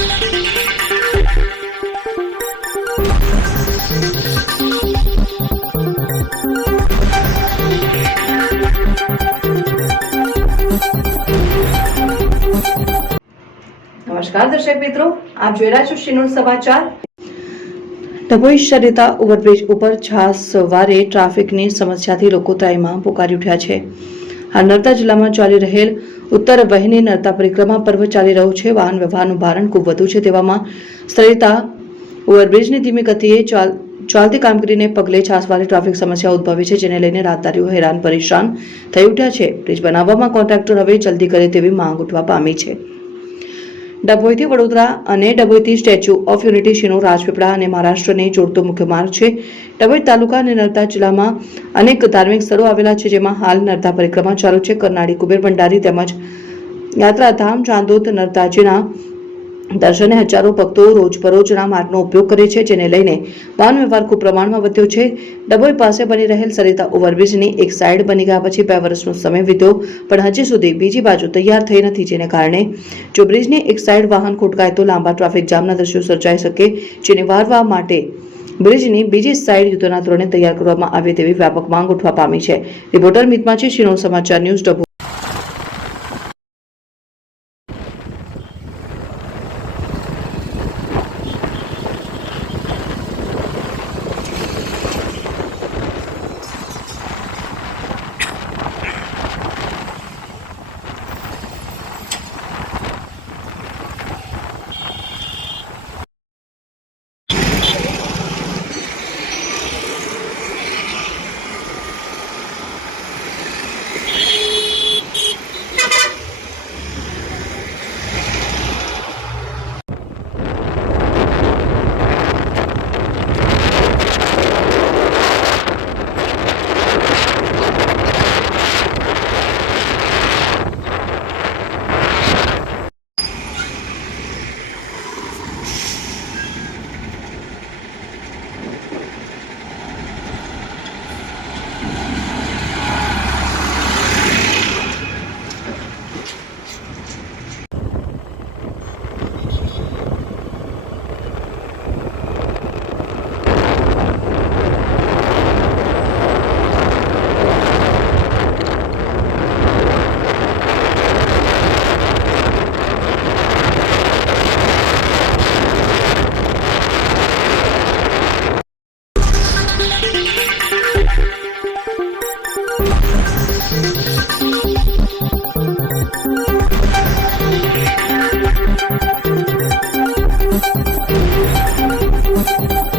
નમસ્કાર દર્શક મિત્રો, આપ જોઈ રહ્યા છો શિનોર સમાચાર. ડભોઈ શરીતા ઓવરબ્રિજ ઉપર છાસ સવારે ટ્રાફિકની સમસ્યાથી લોકો ત્રાહીમાં પોકારી ઉઠ્યા છે. હાલ નર્મદા જિલ્લામાં ચાલી રહેલ ઉત્તર વહેની નર્મદા પરિક્રમા પર્વ ચાલી રહ્યું છે. વાહન વ્યવહારનું ભારણ ખૂબ વધુ છે. તેવામાં શર્યતા ઓવરબ્રિજની ધીમી ગતિએ ચાલ ચાલતી કામગીરીને પગલે છાસવારે ટ્રાફિક સમસ્યા ઉદભવી છે, જેને લઈને રાહદારીઓ હેરાન પરેશાન થઈ ઉઠ્યા છે. બ્રિજ બનાવવામાં કોન્ટ્રાક્ટર હવે જલ્દી કરે તેવી માંગ ઉઠવા પામી છે. ડભોઈથી વડોદરા અને ડભોઈથી સ્ટેચ્યુ ઓફ યુનિટી શીનો રાજપીપળા અને મહારાષ્ટ્રને જોડતો મુખ્ય માર્ગ છે. ડભોઈ તાલુકા અને નર્મદા જિલ્લામાં અનેક ધાર્મિક સ્થળો આવેલા છે, જેમાં હાલ નર્મદા પરિક્રમા ચાલુ છે. કરનાળી કુબેર ભંડારી તેમજ યાત્રાધામ, ચાંદોદ, નર્મદાજીના દર્શને હજારો ભક્તો રોજબરોજના માર્ગનો ઉપયોગ કરે છે, જેને લઈને વાહન વ્યવહાર ખૂબ પ્રમાણમાં વધ્યો છે. ડભોઈ પાસે બની રહેલ સરિતા ઓવરબ્રિજની એક સાઈડ બની ગયા પછી બે વર્ષનો સમય વીત્યો, પણ હજી સુધી બીજી બાજુ તૈયાર થઈ નથી, જેને કારણે જો બ્રિજની એક સાઈડ વાહન ખોટકાય તો લાંબા ટ્રાફિક જામના દ્રશ્યો સર્જાઈ શકે, જેને વારવા માટે બ્રિજની બીજી સાઈડ યુદ્ધના ધોરણે તૈયાર કરવામાં આવે તેવી વ્યાપક માંગ ઉઠવા પામી છે. રિપોર્ટર મિતમાં છે શિરોણ સમાચાર ન્યૂઝ ડભોઈ.